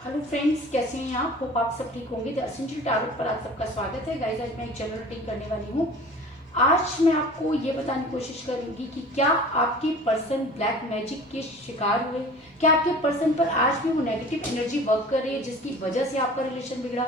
Hello friends, कैसे हैं आप? होप आप सब ठीक होंगे। द एसेंशियल टैरोट पर आप सबका स्वागत है। गाइस, आज मैं एक जनरल रीडिंग करने वाली हूँ। आज मैं आपको ये बताने की कोशिश करूंगी कि क्या आपके पर्सन ब्लैक मैजिक के शिकार हुए, क्या आपके पर्सन पर आज भी वो नेगेटिव एनर्जी वर्क कर रही है जिसकी वजह से आपका रिलेशन बिगड़ा।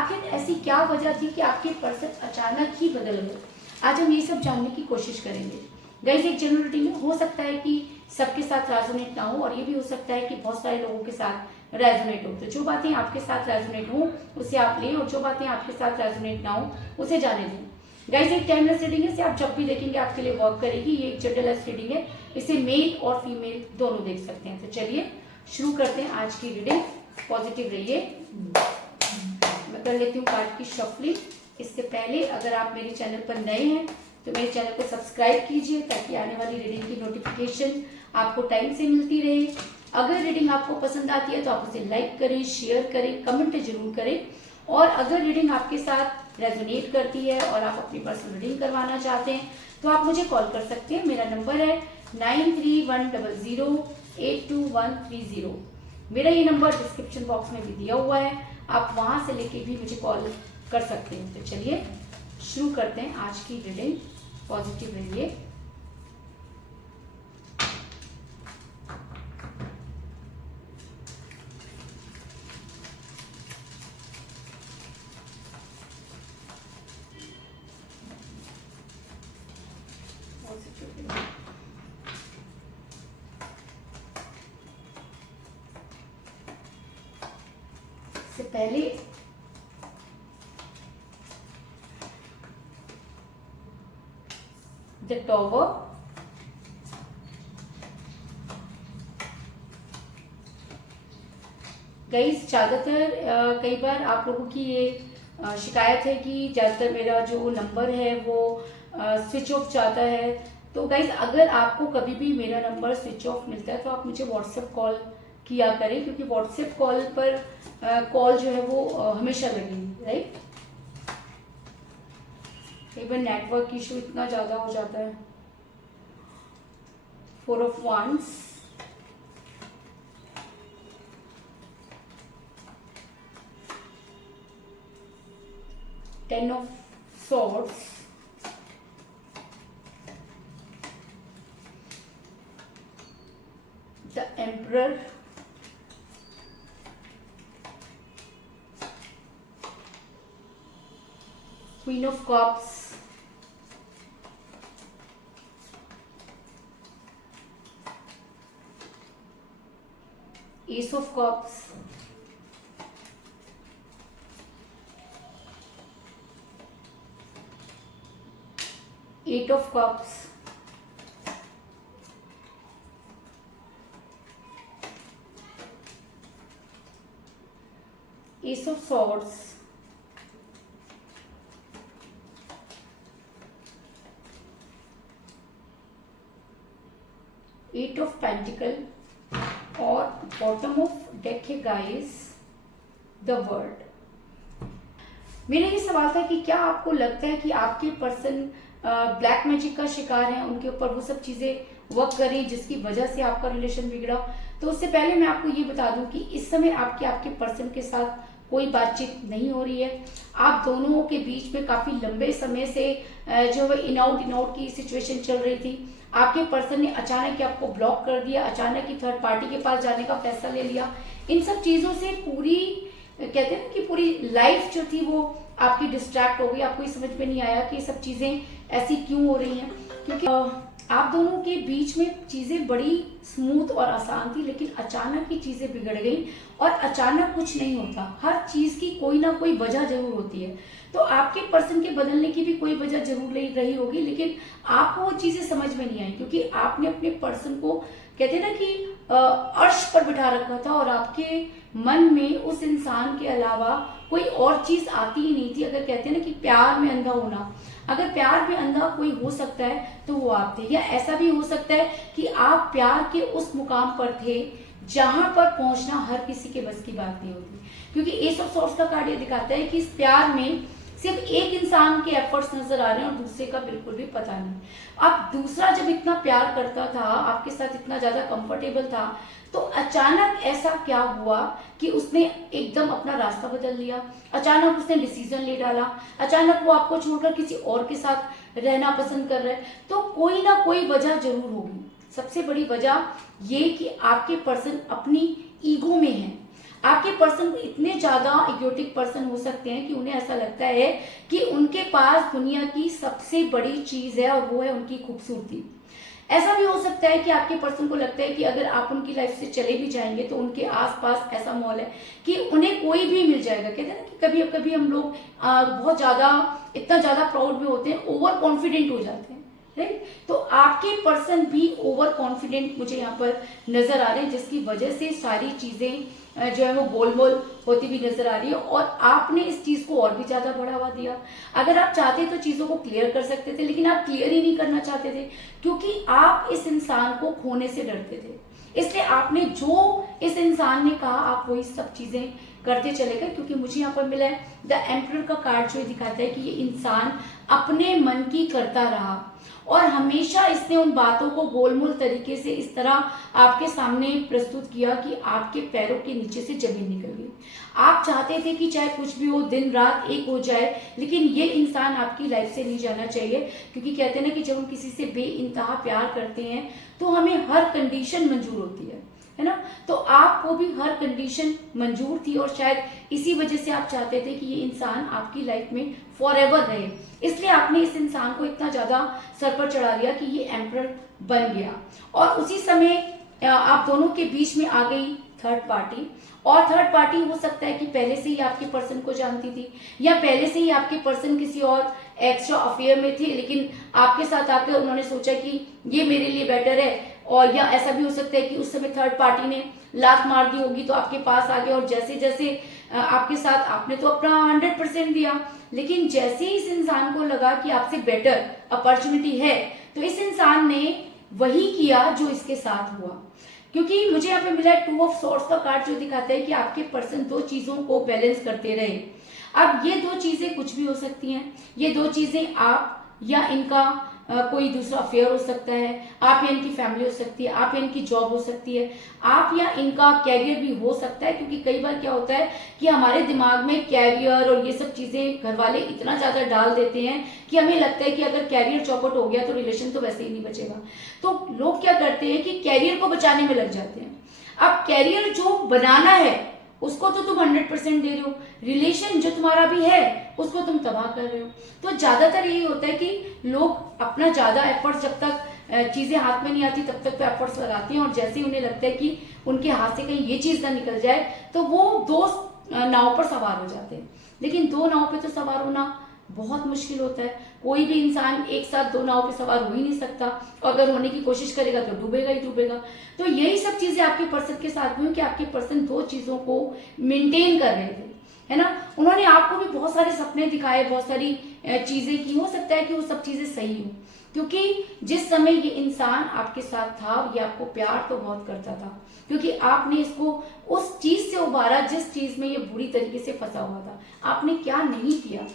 आखिर ऐसी क्या वजह थी कि आपके पर्सन अचानक ही बदल गए। आज हम ये सब जानने की कोशिश करेंगे। गाइस, एक जनरल रीडिंग हो सकता है कि सबके साथ रेजोनेट ना हो, और ये भी हो सकता है कि बहुत सारे लोगों के साथ रेजोनेट हो। तो जो बातें आपके साथ रेजोनेट हो उसे आप लें, और जो बातें आपके साथ रेजोनेट ना हो उसे जाने दें। गाइस, एक टाइमलेस रीडिंग है, इसे आप जब भी देखेंगे आपके लिए वर्क करेगी। ये एक जेंडरलेस रीडिंग है, इसे मेल और फीमेल दोनों देख सकते हैं। तो चलिए शुरू करते हैं आज की रीडिंग। पॉजिटिव रहिए। मैं कर लेती हूँ कार्ड की शफलिंग। इससे पहले अगर आप मेरे चैनल पर नए हैं तो मेरे चैनल को सब्सक्राइब कीजिए ताकि आने वाली रीडिंग की नोटिफिकेशन आपको टाइम से मिलती रहे। अगर रीडिंग आपको पसंद आती है तो आप उसे लाइक करें, शेयर करें, कमेंट जरूर करें। और अगर रीडिंग आपके साथ रेजोनेट करती है और आप अपनी पर्सनल रीडिंग करवाना चाहते हैं तो आप मुझे कॉल कर सकते हैं। मेरा नंबर है 9310082130। मेरा ये नंबर डिस्क्रिप्शन बॉक्स में भी दिया हुआ है, आप वहां से लेके भी मुझे कॉल कर सकते हैं। तो चलिए शुरू करते हैं आज की रीडिंग। पॉजिटिव रहिए। से पहले द टॉवर, गाइस ज्यादातर कई बार आप लोगों की ये शिकायत है कि ज्यादातर मेरा जो नंबर है वो स्विच ऑफ जाता है। तो गाइस, अगर आपको कभी भी मेरा नंबर स्विच ऑफ मिलता है तो आप मुझे व्हाट्सएप कॉल किया करें, क्योंकि व्हाट्सएप कॉल पर कॉल जो है वो हमेशा लगेगी, राइट। कई बार नेटवर्क इशू इतना ज्यादा हो जाता है। 4 of Wands, Ten of Swords, the Emperor, Queen of Cups, Ace of Cups, Eight of Cups, Ace of Swords, Eight of Pentacles, और बॉटम ऑफ डेक है गाइस द वर्ल्ड। मेरा ये सवाल था कि क्या आपको लगता है कि आपके पर्सन ब्लैक मैजिक का शिकार है, उनके ऊपर वो सब चीजें वर्क करें जिसकी वजह से आपका रिलेशन बिगड़ा। तो उससे पहले मैं आपको ये बता दूं कि इस समय आपके पर्सन के साथ कोई बातचीत नहीं हो रही है। आप दोनों के बीच में काफी लंबे समय से जो है इन आउट की सिचुएशन चल रही थी। आपके पर्सन ने अचानक ही आपको ब्लॉक कर दिया, अचानक ही थर्ड पार्टी के पास जाने का फैसला ले लिया। इन सब चीजों से पूरी कहते हैं ना कि पूरी लाइफ जो थी वो आपकी डिस्ट्रैक्ट हो गई। आपको ये समझ में नहीं आया कि ये सब चीजें ऐसी क्यों हो रही हैं, क्योंकि आप दोनों के बीच में चीजें बड़ी स्मूथ और आसान थी, लेकिन अचानक ही चीजें बिगड़ गई। और अचानक कुछ नहीं होता, हर चीज की कोई ना कोई वजह जरूर होती है। तो आपके पर्सन के बदलने की भी कोई वजह जरूर रही होगी, लेकिन आपको वो चीजें समझ में नहीं आई, क्योंकि आपने अपने पर्सन को कहते हैं ना कि अर्श पर बिठा रखा था, और आपके मन में उस इंसान के अलावा कोई और चीज आती ही नहीं थी। अगर कहते हैं ना कि प्यार में अंधा होना, अगर प्यार में अंधा कोई हो सकता है तो वो आप थे। या ऐसा भी हो सकता है कि आप प्यार के उस मुकाम पर थे जहां पर पहुंचना हर किसी के बस की बात नहीं होती, क्योंकि एस ऑफ सॉर्ड्स का कार्ड ये दिखाता है कि इस प्यार में सिर्फ एक इंसान के एफर्ट्स नजर आ रहे हैं और दूसरे का बिल्कुल भी पता नहीं। अब दूसरा जब इतना प्यार करता था, आपके साथ इतना ज्यादा कंफर्टेबल था, तो अचानक ऐसा क्या हुआ कि उसने एकदम अपना रास्ता बदल लिया, अचानक उसने डिसीजन ले डाला, अचानक वो आपको छोड़कर किसी और के साथ रहना पसंद कर रहा है। तो कोई ना कोई वजह जरूर होगी। सबसे बड़ी वजह ये कि आपके पर्सन अपनी ईगो में है। आपके पर्सन इतने ज्यादा इगोटिक पर्सन हो सकते हैं कि उन्हें ऐसा लगता है कि उनके पास दुनिया की सबसे बड़ी चीज है और वो है उनकी खूबसूरती। ऐसा भी हो सकता है कि आपके पर्सन को लगता है कि अगर आप उनकी लाइफ से चले भी जाएंगे तो उनके आसपास ऐसा माहौल है कि उन्हें कोई भी मिल जाएगा। कहते हैं ना कि कभी कभी हम लोग बहुत ज्यादा, इतना ज्यादा प्राउड भी होते हैं, ओवर कॉन्फिडेंट हो जाते हैं, राइट। तो आपके पर्सन भी ओवर कॉन्फिडेंट मुझे यहाँ पर नजर आ रहे हैं, जिसकी वजह से सारी चीजें जो है वो गोलमोल होती भी नजर आ रही है और आपने इस चीज को और भी ज्यादा बढ़ावा दिया। अगर आप चाहते तो चीजों को क्लियर कर सकते थे, लेकिन आप क्लियर ही नहीं करना चाहते थे क्योंकि आप इस इंसान को खोने से डरते थे। इसलिए आपने जो इस इंसान ने कहा आप वही सब चीजें करते चले गए। क्योंकि मुझे यहाँ पर मिला है द एम्परर का कार्ड, जो दिखाता है कि ये इंसान अपने मन की करता रहा और हमेशा इसने उन बातों को गोलमोल तरीके से इस तरह आपके सामने प्रस्तुत किया कि आपके पैरों के नीचे से जमीन निकल गई। आप चाहते थे कि चाहे कुछ भी हो, दिन रात एक हो जाए, लेकिन ये इंसान आपकी लाइफ से नहीं जाना चाहिए। क्योंकि कहते हैं ना कि जब हम किसी से बेइंतहा प्यार करते हैं तो हमें हर कंडीशन मंजूर होती है ना। तो आपको भी हर कंडीशन मंजूर थी और शायद इसी वजह से आप चाहते थे कि ये इंसान आपकी लाइफ में फॉरएवर रहे। इसलिए आपने इस इंसान को इतना ज्यादा सर पर चढ़ा लिया कि ये एम्परर बन गया। और उसी समय आप दोनों के बीच में आ गई थर्ड पार्टी। और थर्ड पार्टी हो सकता है कि पहले से ही आपके पर्सन को जानती थी या पहले से ही आपके पर्सन किसी और एक्स्ट्रा अफेयर में थे, लेकिन आपके साथ आकर उन्होंने सोचा कि ये मेरे लिए बेटर है। और या ऐसा भी हो सकता है कि उस समय थर्ड पार्टी ने लात मार दी होगी तो आपके पास आ गया और जैसे जैसे आपके साथ आपने तो अपना 100% दिया, लेकिन जैसे ही इस इंसान को लगा कि आपसे बेटर अपॉर्चुनिटी है तो इस इंसान ने वही किया जो इसके साथ हुआ। क्योंकि मुझे यहाँ पे मिला है 2 ऑफ सॉर्ड्स का कार्ड, जो दिखाता है कि आपके पर्सन दो चीजों को बैलेंस करते रहे। अब ये दो चीजें कुछ भी हो सकती हैं। ये दो चीजें आप या इनका कोई दूसरा अफेयर हो सकता है, आप या इनकी फैमिली हो सकती है, आप या इनकी जॉब हो सकती है, आप या इनका कैरियर भी हो सकता है। क्योंकि कई बार क्या होता है कि हमारे दिमाग में कैरियर और ये सब चीजें घर वाले इतना ज्यादा डाल देते हैं कि हमें लगता है कि अगर कैरियर चौपट हो गया तो रिलेशन तो वैसे ही नहीं बचेगा। तो लोग क्या करते हैं कि कैरियर को बचाने में लग जाते हैं। अब कैरियर जो बनाना है उसको तो तुम 100% दे रहे हो, रिलेशन जो तुम्हारा भी है उसको तुम तबाह कर रहे हो। तो ज्यादातर यही होता है कि लोग अपना ज्यादा एफर्ट्स, जब तक चीजें हाथ में नहीं आती तब तक तो एफर्ट्स लगाते हैं और जैसे ही उन्हें लगता है कि उनके हाथ से कहीं ये चीज ना निकल जाए तो वो दो नाव पर सवार हो जाते हैं। लेकिन दो नाव पे तो सवार होना बहुत मुश्किल होता है। कोई भी इंसान एक साथ दो नाव पे सवार हो ही नहीं सकता, और अगर होने की कोशिश करेगा तो डूबेगा ही डूबेगा। तो यही सब चीजें आपके पर्सन के साथ हुई कि आपके पर्सन दो चीजों को मेंटेन कर रहे थे, है ना। उन्होंने आपको भी बहुत सारे सपने दिखाए, बहुत सारी चीजें की। हो सकता है कि वो सब चीजें सही हो, क्योंकि जिस समय ये इंसान आपके साथ था ये आपको प्यार तो बहुत करता था, क्योंकि आपने इसको उस चीज से उबारा जिस चीज में ये बुरी तरीके से फंसा हुआ था। आपने क्या नहीं किया,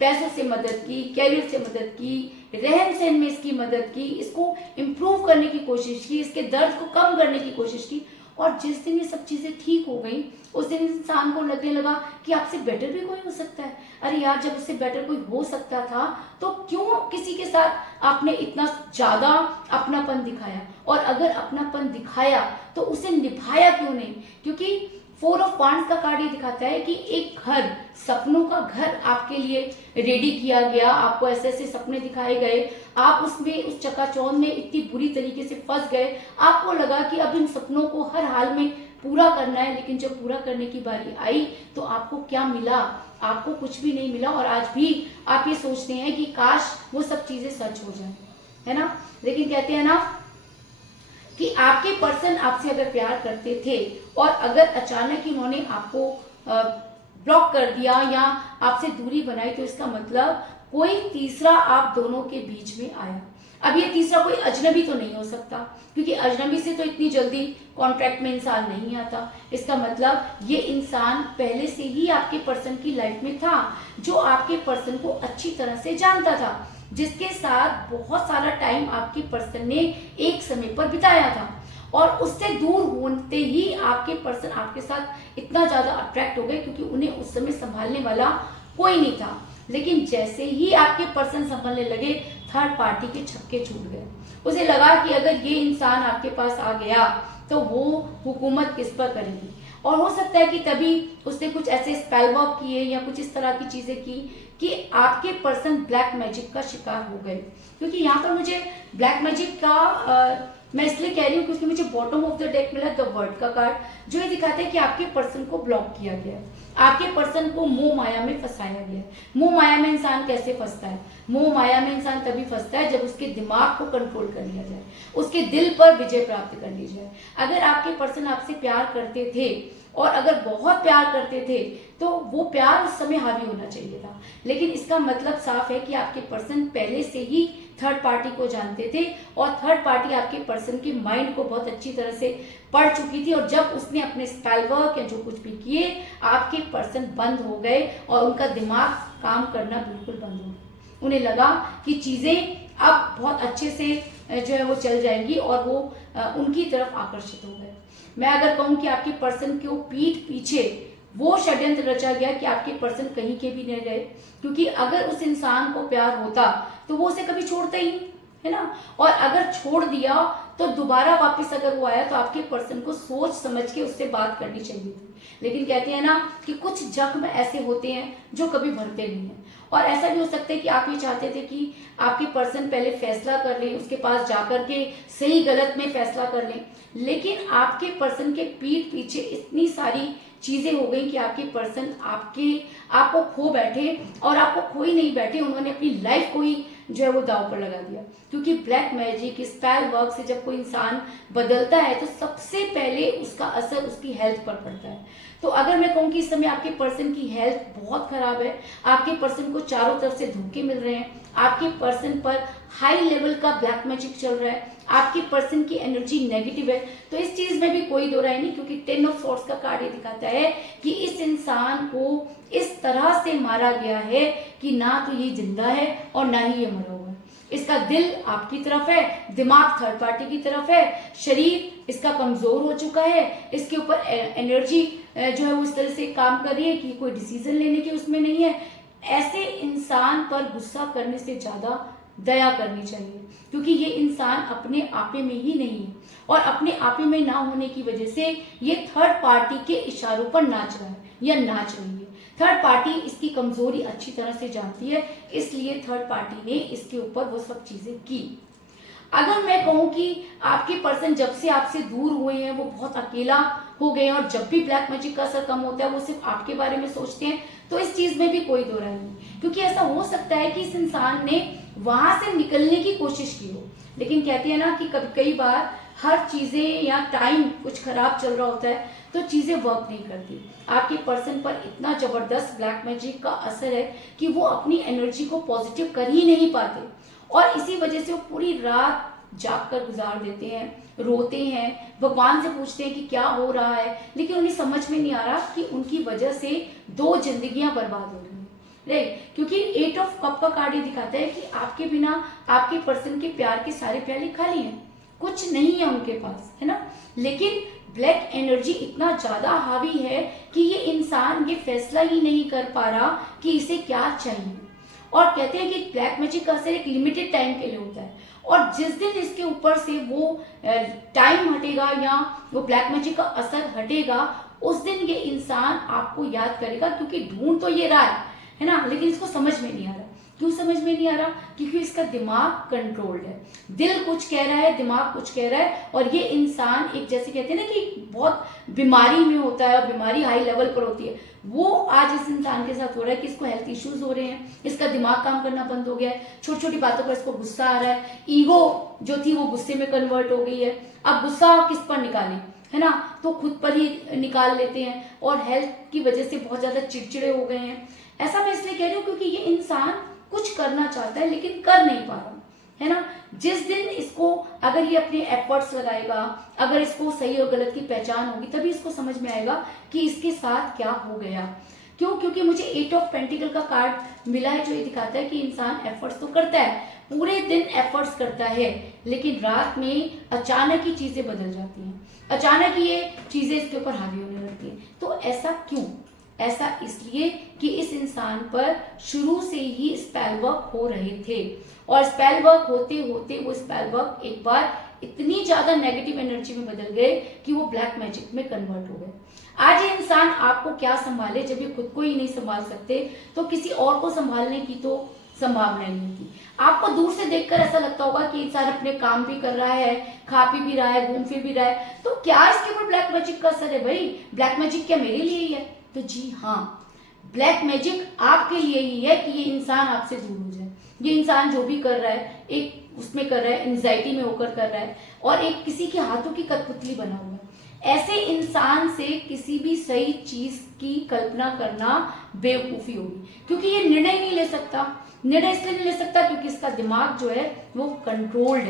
पैसों से मदद की, कैरियर से मदद की, रहन सहन में इसकी मदद की, इसको इम्प्रूव करने की कोशिश की, इसके दर्द को कम करने की कोशिश की। और जिस दिन ये सब चीजें ठीक हो गई उस दिन इंसान को लगने लगा कि आपसे बेटर भी कोई हो सकता है। अरे यार, जब उससे बेटर कोई हो सकता था तो क्यों किसी के साथ आपने इतना ज्यादा अपनापन दिखाया, और अगर अपनापन दिखाया तो उसे निभाया क्यों नहीं। क्योंकि 4 ऑफ वांड्स का कार्ड ये दिखाता है कि एक घर, सपनों का घर आपके लिए रेडी किया गया, आपको ऐसे ऐसे सपने दिखाए गए, आप उसमें उस चकाचौंध में इतनी बुरी तरीके से फंस गए, आपको लगा कि अब इन सपनों को हर हाल में पूरा करना है। लेकिन जब पूरा करने की बारी आई तो आपको क्या मिला? आपको कुछ भी नहीं मिला। और आज भी आप ये सोचते हैं कि काश वो सब चीजें सच हो जाए, है ना। लेकिन कहते हैं ना कि आपके पर्सन आपसे अगर प्यार करते थे और अगर अचानक इन्होंने आपको ब्लॉक कर दिया या आपसे दूरी बनाई तो इसका मतलब कोई तीसरा आप दोनों के बीच में आया। अब ये तीसरा कोई अजनबी तो नहीं हो सकता, क्योंकि अजनबी से तो इतनी जल्दी कॉन्ट्रैक्ट में इंसान नहीं आता। इसका मतलब ये इंसान पहले से ही आपके पर्सन की लाइफ में था, जो आपके पर्सन को अच्छी तरह से जानता था, जिसके साथ बहुत सारा टाइम आपके पर्सन ने एक समय पर बिताया था, और उससे दूर होते ही आपके पर्सन आपके साथ इतना ज्यादा अट्रैक्ट हो गए, क्योंकि उन्हें उस समय संभालने वाला कोई नहीं था। लेकिन जैसे ही आपके पर्सन संभलने लगे, थर्ड पार्टी के छक्के छूट गए। उसे लगा कि अगर ये इंसान आपके पास आ गया तो वो हुकूमत किस पर करेगी, और हो सकता है कि तभी उसने कुछ ऐसे स्पेल वर्क किए या कुछ इस तरह की चीजें की कि आपके पर्सन ब्लैक मैजिक का शिकार हो गए। क्योंकि यहाँ पर मुझे ब्लैक मैजिक का मैं इसलिए कह रही हूँ क्योंकि मुझे बॉटम ऑफ द डेक मिला द वर्ल्ड का कार्ड, जो ये दिखाता है कि आपके पर्सन को ब्लॉक किया गया है, आपके पर्सन को मोह माया में फंसाया गया है। मोह माया में इंसान कैसे फंसता है? मोह माया में इंसान तभी फंसता है जब उसके दिमाग को कंट्रोल कर लिया जाए, उसके दिल पर विजय प्राप्त कर ली जाए। अगर आपके पर्सन आपसे प्यार करते थे और अगर बहुत प्यार करते थे तो वो प्यार उस समय हावी होना चाहिए था, लेकिन इसका मतलब साफ है कि आपके पर्सन पहले से ही थर्ड पार्टी को जानते थे, और थर्ड पार्टी आपके पर्सन के माइंड को बहुत अच्छी तरह से पढ़ चुकी थी, और जब उसने अपने स्पेल वर्क या जो कुछ भी किए, आपके पर्सन बंद हो गए और उनका दिमाग काम करना बिल्कुल बंद हो गया। उन्हें लगा कि चीजें अब बहुत अच्छे से जो है वो चल जाएंगी, और वो उनकी तरफ आकर्षित हो गए। मैं अगर कहूँ कि आपके पर्सन को पीठ पीछे वो षड्यंत्र रचा गया कि आपके पर्सन कहीं के भी नहीं गए, क्योंकि अगर उस इंसान को प्यार होता तो वो उसे कभी छोड़ता ही नहीं, है ना। और अगर छोड़ दिया तो दोबारा वापस अगर वो आया तो आपके पर्सन को सोच समझ के उससे बात करनी चाहिए थी। लेकिन कहते हैं ना कि कुछ जख्म ऐसे होते हैं जो कभी भरते नहीं है, और ऐसा भी हो सकता है कि आप ये चाहते थे कि आपके पर्सन पहले फैसला कर ले, उसके पास जाकर के सही गलत में फैसला कर ले, लेकिन आपके पर्सन के पीठ पीछे इतनी सारी चीजें हो गई कि आपके पर्सन आपको खो बैठे, और आपको खो ही नहीं बैठे, उन्होंने अपनी लाइफ को ही जो है वो दांव पर लगा दिया। क्योंकि ब्लैक मैजिक स्पेल वर्क से जब कोई इंसान बदलता है तो सबसे पहले उसका असर उसकी हेल्थ पर पड़ता है। तो अगर मैं कहूँ कि इस समय आपके पर्सन की हेल्थ बहुत खराब है, आपके पर्सन को चारों तरफ से धोखे मिल रहे हैं, आपके पर्सन पर हाई लेवल का ब्लैक मैजिक चल रहा है, आपके पर्सन की एनर्जी नेगेटिव है, तो इस चीज में भी कोई दो राय नहीं। क्योंकि 10 ऑफ सॉर्ड्स का कार्ड ये दिखाता है कि इस इंसान को इस तरह से मारा गया है कि ना तो ये जिंदा है और ना ही ये मरा हुआ है। इसका दिल आपकी तरफ है, दिमाग थर्ड पार्टी की तरफ है, शरीर इसका कमजोर हो चुका है, इसके ऊपर एनर्जी जो है वो इस तरह से काम कर रही है कि कोई डिसीजन लेने की उसमें नहीं है। ऐसे इंसान पर गुस्सा करने से ज्यादा दया करनी चाहिए, क्योंकि ये इंसान अपने आपे में ही नहीं है, और अपने आपे में ना होने की वजह से ये थर्ड पार्टी के इशारों पर नाच रहा है या नाच रही है। थर्ड पार्टी इसकी कमजोरी अच्छी तरह से जानती है, इसलिए थर्ड पार्टी ने इसके ऊपर वो सब चीजें की। अगर मैं कहूँ कि आपके पर्सन जब से आपसे दूर हुए हैं वो बहुत अकेला हो गए हैं, और जब भी ब्लैक मैजिक का असर कम होता है वो सिर्फ आपके बारे में सोचते हैं, तो इस चीज में भी कोई दो राय नहीं। क्योंकि ऐसा हो सकता है कि इस इंसान ने वहां से निकलने की कोशिश की हो, लेकिन कहते हैं ना कि कई बार हर चीजें या टाइम कुछ खराब चल रहा होता है तो चीजें वर्क नहीं करती। आपके पर्सन पर इतना जबरदस्त ब्लैक मैजिक का असर है कि वो अपनी एनर्जी को पॉजिटिव कर ही नहीं पाते, और इसी वजह से वो पूरी रात जाग कर गुजार देते हैं, रोते हैं, भगवान से पूछते हैं कि क्या हो रहा है, लेकिन उन्हें समझ में नहीं आ रहा कि उनकी वजह से 2 जिंदगियां बर्बाद हो रही हैं, राइट। क्योंकि 8 ऑफ कप का कार्ड ये दिखाता है कि आपके बिना आपके पर्सन के प्यार के सारे प्याले खाली हैं, कुछ नहीं है उनके पास, है ना। लेकिन ब्लैक एनर्जी इतना ज्यादा हावी है कि ये इंसान ये फैसला ही नहीं कर पा रहा कि इसे क्या चाहिए। और कहते हैं कि ब्लैक मैजिक का असर एक लिमिटेड टाइम के लिए होता है, और जिस दिन इसके ऊपर से वो टाइम हटेगा या वो ब्लैक मैजिक का असर हटेगा, उस दिन ये इंसान आपको याद करेगा, क्योंकि ढूंढ तो ये रहा है ना, लेकिन इसको समझ में नहीं आ रहा। क्यों समझ में नहीं आ रहा? क्योंकि इसका दिमाग कंट्रोल्ड है, दिल कुछ कह रहा है, दिमाग कुछ कह रहा है, और ये इंसान एक जैसे कहते हैं ना कि बहुत बीमारी में होता है, और बीमारी हाई लेवल पर होती है, वो आज इस इंसान के साथ हो रहा है कि इसको हेल्थ इश्यूज हो रहे हैं, इसका दिमाग काम करना बंद हो गया है, छोटी छोटी बातों पर इसको गुस्सा आ रहा है, ईगो जो थी वो गुस्से में कन्वर्ट हो गई है। अब गुस्सा किस पर निकालें, है ना, तो खुद पर ही निकाल लेते हैं, और हेल्थ की वजह से बहुत ज्यादा चिड़चिड़े हो गए हैं। ऐसा मैं इसलिए कह रही हूँ क्योंकि ये इंसान कुछ करना चाहता है लेकिन कर नहीं पा रहा, है ना। जिस दिन इसको अगर ये अपने एफर्ट्स लगाएगा, अगर इसको सही और गलत की पहचान होगी, तभी इसको समझ में आएगा कि इसके साथ क्या हो गया। क्यों? क्योंकि मुझे 8 ऑफ पेंटिकल का कार्ड मिला है जो ये दिखाता है कि इंसान एफर्ट्स तो करता है, पूरे दिन एफर्ट्स करता है, लेकिन रात में अचानक ही चीजें बदल जाती हैं, अचानक ही ये चीजें इसके ऊपर हावी होने लगती हैं। तो ऐसा क्यों? ऐसा इसलिए कि इस इंसान पर शुरू से ही स्पेल वर्क हो रहे थे, और स्पेल वर्क होते होते वो स्पेल वर्क एक बार इतनी ज्यादा नेगेटिव एनर्जी में बदल गए कि वो ब्लैक मैजिक में कन्वर्ट हो गए। आज ये इंसान आपको क्या संभाले, जब ये खुद को ही नहीं संभाल सकते तो किसी और को संभालने की तो संभावना नहीं होती। आपको दूर से देखकर ऐसा लगता होगा कि इंसान अपने काम भी कर रहा है, खा पी भी रहा है, घूम फिर भी रहा है, तो क्या इसके ऊपर ब्लैक मैजिक का असर है? भाई ब्लैक मैजिक क्या मेरे लिए ही है? तो जी हाँ, ब्लैक मैजिक आपके लिए ही है कि ये इंसान आपसे दूर हो जाए। ये इंसान जो भी कर रहा है एक उसमें कर रहा है, एंजाइटी में होकर कर रहा है, और एक किसी के हाथों की कठपुतली बना हुआ है। ऐसे इंसान से किसी भी सही चीज की कल्पना करना बेवकूफी होगी, क्योंकि ये निर्णय नहीं ले सकता। निर्णय इसलिए नहीं ले सकता क्योंकि इसका दिमाग जो है वो कंट्रोल्ड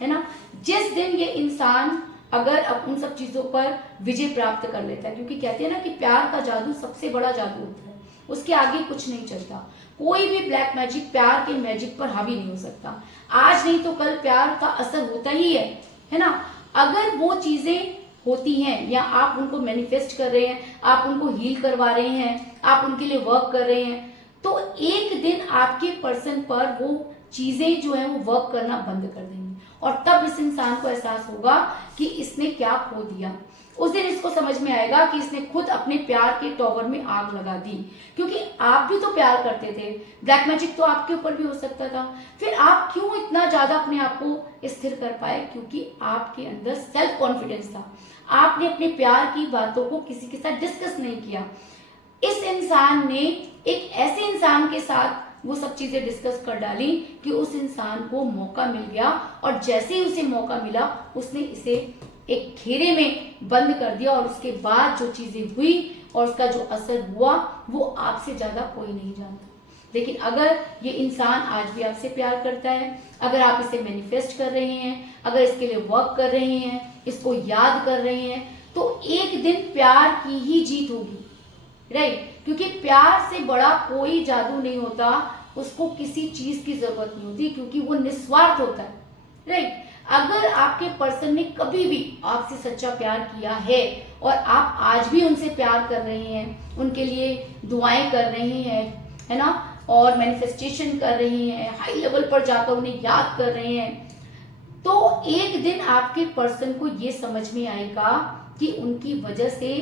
है ना। जिस दिन ये इंसान अगर अब उन सब चीजों पर विजय प्राप्त कर लेता है, क्योंकि कहते हैं ना कि प्यार का जादू सबसे बड़ा जादू होता है, उसके आगे कुछ नहीं चलता। कोई भी ब्लैक मैजिक प्यार के मैजिक पर हावी नहीं हो सकता। आज नहीं तो कल प्यार का असर होता ही है ना। अगर वो चीजें होती हैं या आप उनको मैनिफेस्ट कर रहे हैं, आप उनको हील करवा रहे हैं, आप उनके लिए वर्क कर रहे हैं, तो एक दिन आपके पर्सन पर वो चीजें जो है वो वर्क करना बंद कर देंगी, और तब इस इंसान को एहसास होगा कि इसने क्या खो दिया। उस दिन इसको समझ में आएगा कि इसने खुद अपने प्यार के टॉवर में आग लगा दी, क्योंकि आप भी तो प्यार करते थे। ब्लैक मैजिक तो आपके ऊपर भी हो सकता था, फिर आप क्यों इतना ज्यादा अपने आप को स्थिर कर पाए? क्योंकि आपके अंदर सेल्फ कॉन्फिडेंस था। आपने अपने प्यार की बातों को किसी के साथ डिस्कस नहीं किया। इस इंसान ने एक ऐसे इंसान के साथ वो सब चीजें डिस्कस कर डाली कि उस इंसान को मौका मिल गया, और जैसे ही उसे मौका मिला उसने इसे एक घेरे में बंद कर दिया, और उसके बाद जो चीजें हुई और उसका जो असर हुआ वो आपसे ज्यादा कोई नहीं जानता। लेकिन अगर ये इंसान आज भी आपसे प्यार करता है, अगर आप इसे मैनिफेस्ट कर रहे हैं, अगर इसके लिए वर्क कर रहे हैं, इसको याद कर रहे हैं, तो एक दिन प्यार की ही जीत होगी, राइट। क्योंकि प्यार से बड़ा कोई जादू नहीं होता, उसको किसी चीज की जरूरत नहीं होती, क्योंकि वो निस्वार्थ होता है, राइट। अगर आपके पर्सन ने कभी भी आपसे सच्चा प्यार किया है और आप आज भी उनसे प्यार कर रहे हैं, उनके लिए दुआएं कर रहे हैं, है ना, और मैनिफेस्टेशन कर रहे हैं, हाई लेवल पर जाकर उन्हें याद कर रहे हैं, तो एक दिन आपके पर्सन को ये समझ में आएगा कि उनकी वजह से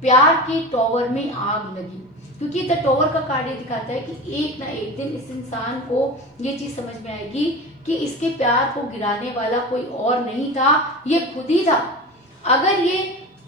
प्यार के टॉवर में आग लगी। क्योंकि द टॉवर का कार्ड ये दिखाता है कि एक ना एक दिन इस इंसान को ये चीज समझ में आएगी कि इसके प्यार को गिराने वाला कोई और नहीं था, ये खुद ही था। अगर ये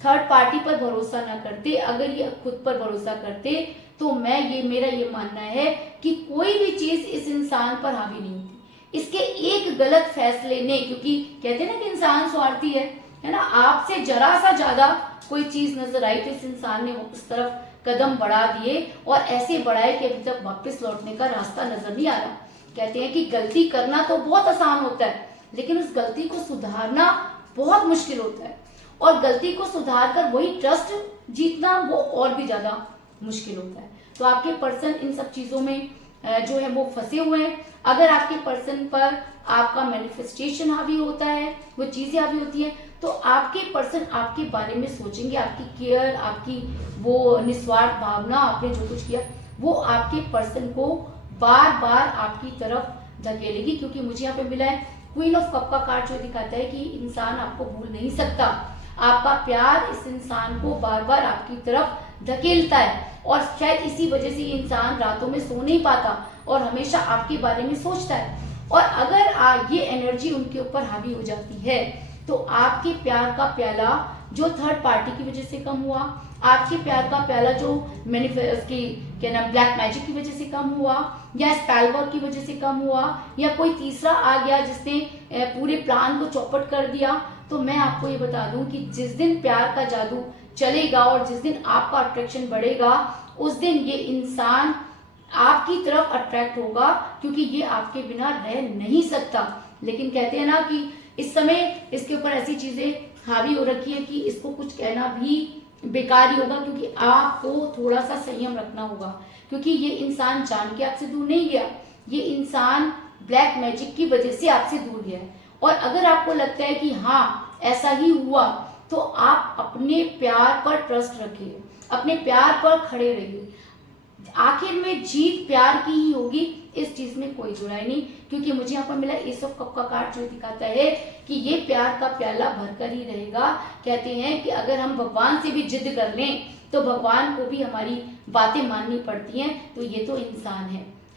थर्ड पार्टी पर भरोसा ना करते, अगर ये खुद पर भरोसा करते, तो मेरा ये मानना है कि कोई भी चीज इस इंसान पर हावी नहीं होती। इसके एक गलत फैसले ने, क्योंकि कहते हैं ना कि इंसान स्वार्थी है ना, आपसे जरा सा ज्यादा कोई चीज नजर आई तो इस इंसान ने उस तरफ कदम बढ़ा दिए, और ऐसे बढ़ाए कि अभी तक वापस लौटने का रास्ता नजर नहीं आ रहा। कहते हैं कि गलती करना तो बहुत आसान होता है, लेकिन उस गलती को सुधारना बहुत मुश्किल होता है, और गलती को सुधार कर वही ट्रस्ट जीतना वो और भी ज्यादा मुश्किल होता है। तो आपके पर्सन इन सब चीजों में जो है वो फंसे हुए हैं। अगर आपके पर्सन पर आपका मैनिफेस्टेशन हावी होता है, वो चीजें हावी होती हैं, तो आपके पर्सन आपके बारे में सोचेंगे, आपकी केयर, आपकी वो निस्वार्थ भावना, आपने जो कुछ किया वो आपके पर्सन को बार बार आपकी तरफ धकेलेगी। क्योंकि मुझे यहाँ पे मिला है क्वीन ऑफ कप का कार्ड, जो दिखाता है कि इंसान आपको भूल नहीं सकता। आपका प्यार इस इंसान को बार बार आपकी तरफ धकेलता है, और शायद इसी वजह से ये इंसान रातों में सो नहीं पाता और हमेशा आपके बारे में सोचता है। और अगर ये एनर्जी उनके ऊपर हावी हो जाती है, तो आपके प्यार का प्याला जो थर्ड पार्टी की वजह से कम हुआ, आपके प्यार का प्याला जो ब्लैक मैजिक की वजह से कम हुआ, या स्पेल वर्क की वजह से कम हुआ, या कोई तीसरा आ गया जिसने पूरे प्लान को चौपट कर दिया, तो मैं आपको ये बता दूं कि जिस दिन प्यार का जादू चलेगा और जिस दिन आपका अट्रैक्शन बढ़ेगा, उस दिन ये इंसान आपकी तरफ अट्रैक्ट होगा, क्योंकि ये आपके बिना रह नहीं सकता। लेकिन कहते हैं ना कि इस समय इसके ऊपर ऐसी चीजें हावी हो रखी है कि इसको कुछ कहना भी बेकार ही होगा, क्योंकि आपको थोड़ा सा संयम रखना होगा, क्योंकि ये इंसान जान के आपसे दूर नहीं गया, ये इंसान ब्लैक मैजिक की वजह से आपसे दूर गया है। और अगर आपको लगता है कि हाँ ऐसा ही हुआ, तो आप अपने प्यार पर ट्रस्ट रखिए, अपने प्यार पर खड़े रहिए। आखिर में जीत प्यार की ही होगी, इस चीज में कोई बुराई नहीं, क्योंकि मुझे यहाँ पर मिला एस ऑफ कप का कार्ड जो दिखाता है कि ये प्यार का प्याला भरकर ही रहेगा। कहते हैं कि अगर हम भगवान से भी जिद कर लें तो भगवान को भी हमारी बातें माननी पड़ती हैं, तो ये तो इंसान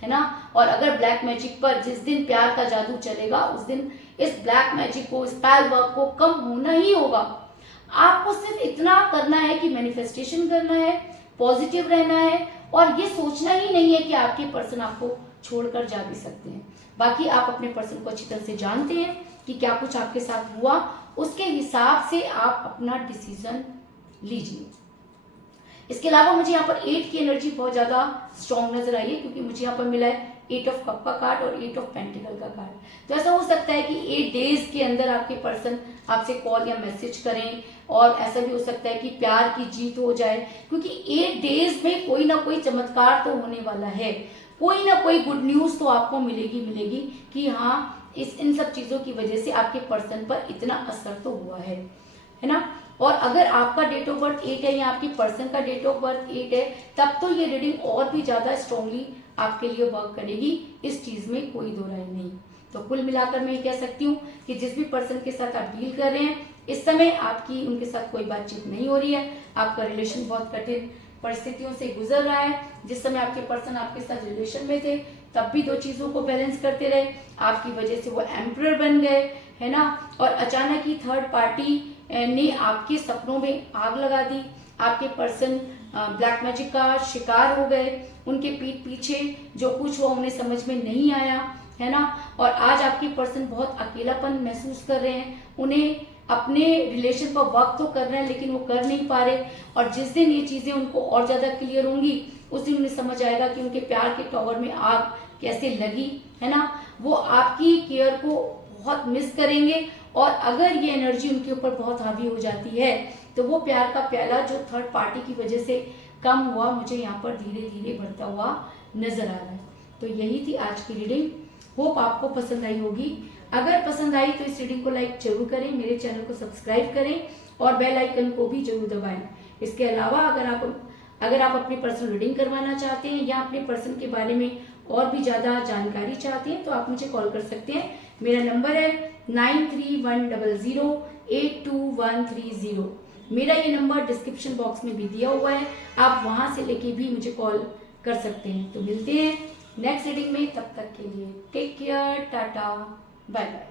है ना। और अगर ब्लैक मैजिक पर जिस दिन प्यार का जादू चलेगा, उस दिन इस ब्लैक मैजिक को, स्पेल वर्क को कम होना ही होगा। आपको सिर्फ इतना करना है कि मैनिफेस्टेशन करना है, पॉजिटिव रहना है, और ये सोचना ही नहीं है कि आपके पर्सन आपको छोड़कर जा भी सकते हैं। बाकी आप अपने पर्सन को अच्छी तरह से जानते हैं कि क्या कुछ आपके साथ हुआ, उसके हिसाब से आप अपना डिसीजन लीजिए। इसके अलावा मुझे यहाँ पर 8 की एनर्जी बहुत ज्यादा स्ट्रॉन्ग नजर आई है, क्योंकि मुझे यहाँ पर मिला है 8 ऑफ कप का कार्ड और 8 ऑफ पेंटिकल का कार्ड। तो ऐसा हो सकता है कि 8 डेज के अंदर आपके पर्सन आपसे कॉल या मैसेज करें, और ऐसा भी हो सकता है कि प्यार की जीत हो जाए, क्योंकि 8 डेज में कोई ना कोई चमत्कार तो होने वाला है, कोई ना कोई गुड न्यूज तो आपको मिलेगी कि हाँ इन सब चीजों की वजह से आपके पर्सन पर इतना असर तो हुआ है ना। और अगर आपका डेट ऑफ बर्थ 8 है या आपके पर्सन का डेट ऑफ बर्थ 8 है, तब तो ये रीडिंग और भी ज्यादा स्ट्रांगली आपके लिए वर्क करेगी, इस चीज में कोई दो राय नहीं। तो कुल मिलाकर मैं ये कह सकती हूँ कि जिस भी पर्सन के साथ आप डील कर रहे हैं, इस समय आपकी उनके साथ कोई बातचीत नहीं हो रही है, आपका रिलेशन बहुत कठिन परिस्थितियों से गुजर रहा है। जिस समय आपके पर्सन आपके साथ रिलेशन में थे, तब भी 2 चीजों को बैलेंस करते रहे, आपकी वजह से वो एम्परर बन गए, है ना। और अचानक ही थर्ड पार्टी ने आपके सपनों में आग लगा दी, आपके पर्सन ब्लैक मैजिक का शिकार हो गए, उनके पीठ पीछे जो कुछ हुआ उन्हें समझ में नहीं आया, है ना। और आज आपके पर्सन बहुत अकेलापन महसूस कर रहे हैं, उन्हें अपने रिलेशन पर वर्क तो कर रहे हैं लेकिन वो कर नहीं पा रहे। और जिस दिन ये चीजें उनको और ज्यादा क्लियर होंगी, उस दिन उन्हें समझ आएगा कि उनके प्यार के टॉवर में आग कैसे लगी, है ना। वो आपकी केयर को बहुत मिस करेंगे, और अगर ये एनर्जी उनके ऊपर बहुत हावी हो जाती है, तो वो प्यार का प्याला जो थर्ड पार्टी की वजह से कम हुआ, मुझे यहाँ पर धीरे धीरे बढ़ता हुआ नजर आ रहा है। तो यही थी आज की रीडिंग, होप आपको पसंद आई होगी। अगर पसंद आई तो इस रीडिंग को लाइक जरूर करें, मेरे चैनल को सब्सक्राइब करें और बेल आइकन को भी जरूर दबाएं। इसके अलावा अगर आप अपनी पर्सनल रीडिंग करवाना चाहते हैं या अपने पर्सन के बारे में और भी ज्यादा जानकारी चाहते हैं, तो आप मुझे कॉल कर सकते हैं। मेरा नंबर है 9310082130। मेरा ये नंबर डिस्क्रिप्शन बॉक्स में भी दिया हुआ है, आप वहां से लेके भी मुझे कॉल कर सकते हैं। तो मिलते हैं नेक्स्ट रीडिंग में, तब तक के लिए take care, tata, bye bye.